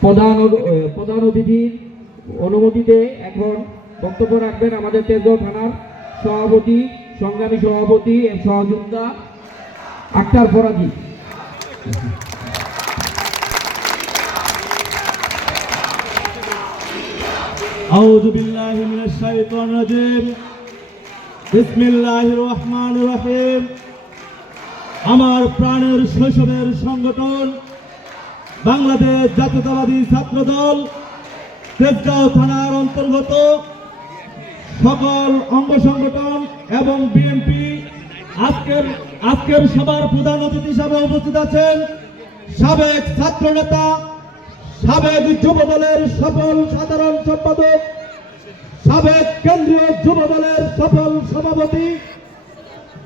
প্রধান অ- এ, প্রধান অতিথির অনুমতিতে এখন বক্তব্য রাখবেন আমাদের তেজগাঁও থানার সভাপতি সংগ্রামী সভাপতি এবং সহযোদ্ধা আক্তার ফরাজি أعوذ بالله من الشيطان الرجيم بسم الله الرحمن الرحيم আমার প্রাণের শৈশবের সংগঠন বাংলাদেশ জাতীয়তাবাদী ছাত্র দল তেজগাঁও থানার অন্তর্গত সকল অঙ্গ সংগঠন এবং বিএনপি আজকের আজকের সবার প্রধান অতিথি হিসাবে উপস্থিত আছেন সাবেক ছাত্র নেতা সাবেক যুব দলের সফল সাধারণ সম্পাদক, সাবেক কেন্দ্রীয় যুব দলের সফল সভাপতি।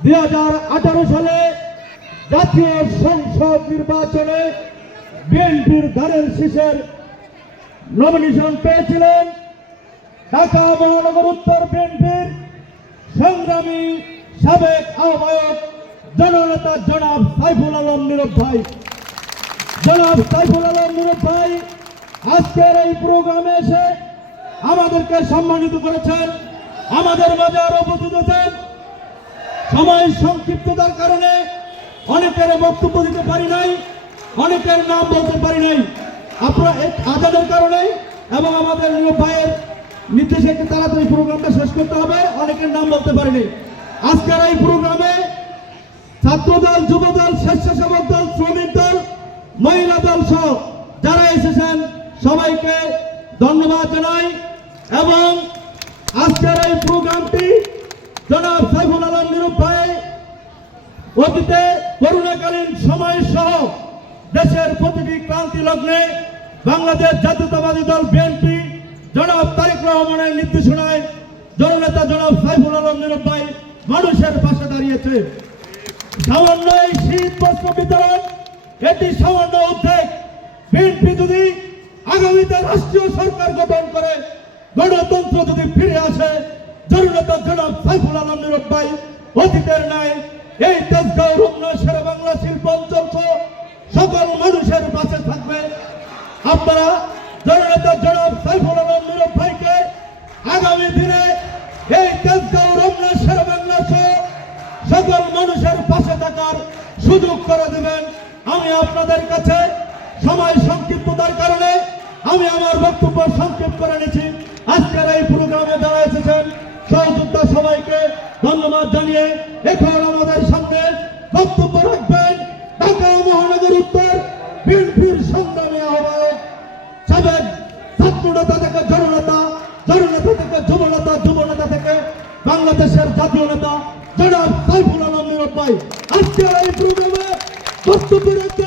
দুই হাজার আঠারো সালে জাতীয় সংসদ নির্বাচনে বিএনপির ধানের শীষের নমিনেশন পেয়েছিলেন ঢাকা মহানগর উত্তর বিএনপির সংগ্রামী সাবেক আহ্বায়ক জননেতা জনাব সাইফুল আলম নীরব ভাই। জনাব সাইফুল আলম নীরব ভাই, আজকের এই প্রোগ্রামে এসে আমাদেরকে সম্মানিত করেছেন, আমাদের মাঝে আরও উপস্থিত আছেন। সময় সংক্ষিপ্ততার কারণে অনেকের বক্তব্য দিতে পারি নাই। অনেকের নাম বলতে পারি নাই। আপনারা আজাদের কারণে এবং আমাদের ভাইয়ের নির্দেশে তাড়াতাড়ি প্রোগ্রামটা শেষ করতে হবে, অনেকের নাম বলতে পারিনি আজকের এই প্রোগ্রামে ছাত্রদল, যুবদল, স্বেচ্ছাসেবক দল, শ্রমিক দল, মহিলা দল সহ যারা এসেছেন, সবাইকে ধন্যবাদ জানাই এবং আজকের এই প্রোগ্রামটি জনাব সাইফুল আলম নিরূপ ভাই অতীতে করোনাকালীন সময় সহ দেশের প্রতিটি ক্রান্তি লগ্নে বাংলাদেশ জাতীয়তাবাদী দল বিএনপি জনাব তারেক রহমানের নির্দেশনায় জননেতা জনাব সাইফুল আলম নিরূপ ভাই মানুষের পাশে দাঁড়িয়েছে। সামান্য এই শীত বস্ত্র বিতরণ, এটি সামান্য উদ্যোগ বিএনপি যদি আগামীতে রাষ্ট্রীয় সরকার গঠন করে, গণতন্ত্র যদি ফিরে আসে, জননেতা জনাব সাইফুল আলম নীরব ভাই অতীতের নাই এই তেজগাঁও রমনা শেরে বাংলা শিল্প অঞ্চল সহ সকল মানুষের পাশে থাকবে আপনারা জননেতা জনাব সাইফুল আলম ভাইকে আগামী দিনে এই তেজগাঁও রমনা শেরে সকল মানুষের পাশে থাকার সুযোগ করে দেবেন। আমি আপনাদের কাছে সময় সংক্ষিপ্ততার কারণে আমি আমার বক্তব্য সংক্ষিপ্ত করে নিচ্ছি। আজকের এই প্রোগ্রামে যারা এসেছেন, সহযোদ্ধা সবাইকে ধন্যবাদ জানিয়ে এখন ছাত্রনেতা থেকে জননেতা জননেতা থেকে যুবনেতা যুবনেতা থেকে বাংলাদেশের জাতীয় নেতা জনাব সাইফুল আলম নীরব ভাই আজকের এই প্রোগ্রামে প্রস্তুতি রাখবেন